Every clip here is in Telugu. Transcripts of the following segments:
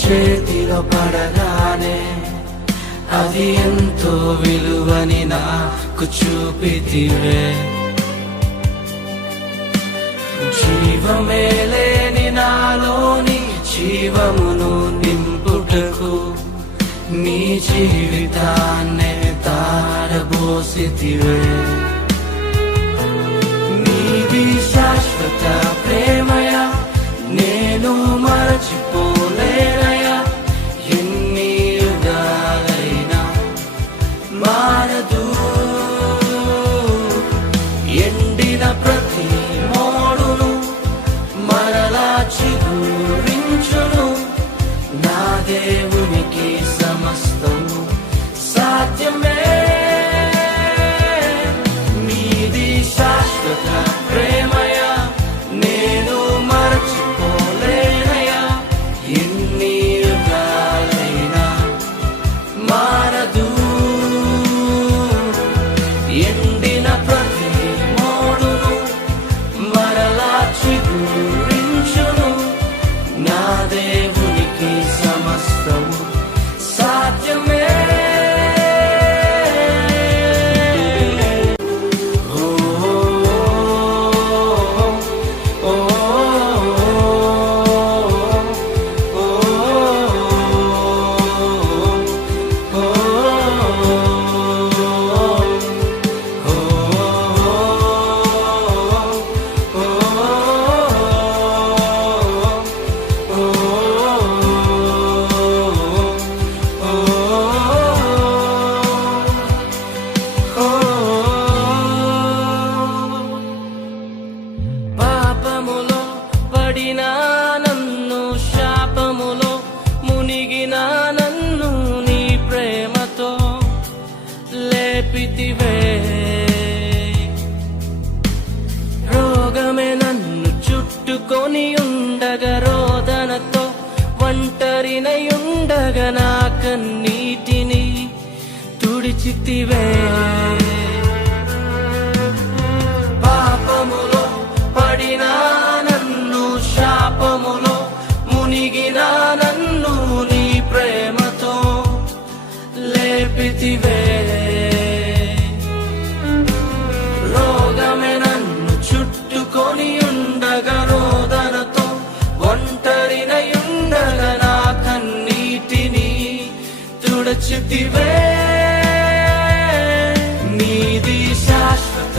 చేతిలో పడగానే అది ఎంతో విలువని నాకు చూపితివే. జీవమే లేని నాలోని జీవమును నింపుటకు నీ జీవితాన్నే తారబోసితివే. నీది శాశ్వత దేవునికి సమస్తము సాధ్యమే. నీది శాశ్వత ప్రేమ ఉండగా నా కన్నీటిని తుడిచితివే. పాపములో పడినా నన్ను శాపములో మునిగినా నన్ను నీ ప్రేమతో లేపితివే. తుడచితివే నీది శాశ్వత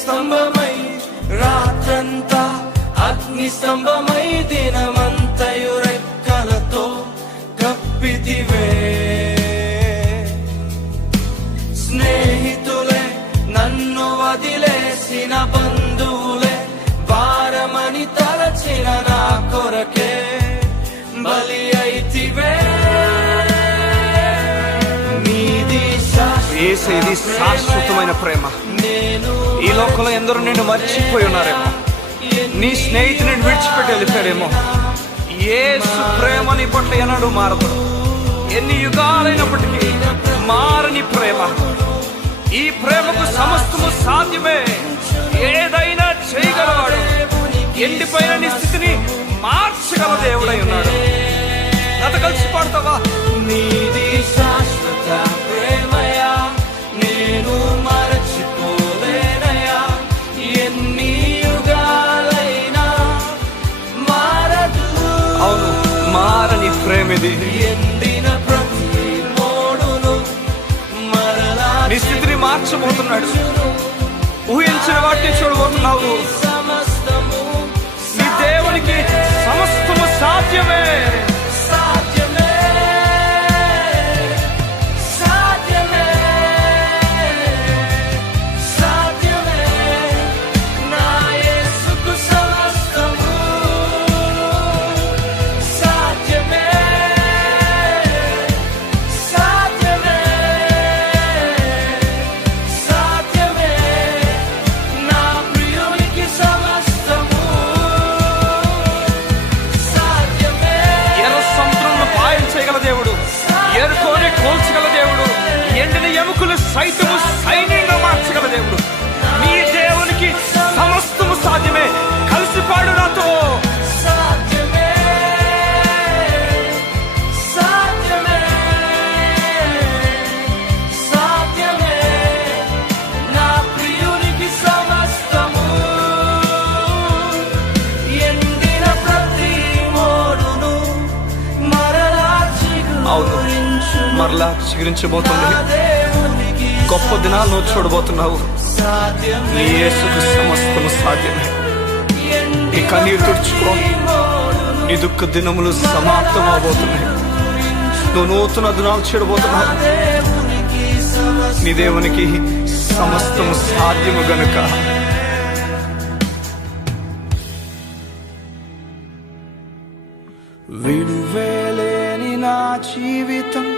స్తంభమై రాత్రంతా అగ్ని స్తంభమై దినమంతయురెక్కలతో కప్పితివే. స్నేహితులే నన్ను వదిలేసిన బంధువులే భారమని తలచిన నా కొరకే బలి అయితివే. నీది శాశ్వతమైన ప్రేమ. నేను ఈ లోకంలో ఎందరో నిన్ను మర్చిపోయి ఉన్నారేమో. నీ స్నేహితుని విడిచిపెట్టి వెళ్ళిపోయారేమో ఏసు ప్రేమ నీ పట్ల ఎన్నడూ మారదు. ఎన్ని యుగాలైనప్పటికీ మారని ప్రేమ. ఈ ప్రేమకు సమస్తము సాధ్యమే. ఏదైనా చేయగలవాడు. ఎండిపోయిన నీ స్థితిని మార్చగల దేవుడై ఉన్నాడు. మారని ప్రేమ ఇది ప్రతి మోడును మరలా నీ స్థితిని మార్చబోతున్నాడు. ఊహించిన వాటిని చూడబోతున్నావు. మరలా చిగురించబోతుంది. గొప్ప దినాలు నువ్వు చూడబోతున్నావు. నీ యేసుకు సమస్తము సాధ్యమే. నీ కన్నీరు తుడుచుకో. నీ దుఃఖ దినములు సమాప్తం అవబోతున్నాయి. నువ్వు నూతన దినాలు చూడబోతున్నావు. నీ దేవునికి సమస్తము సాధ్యము గనుక. విలువేలేని నా జీవితం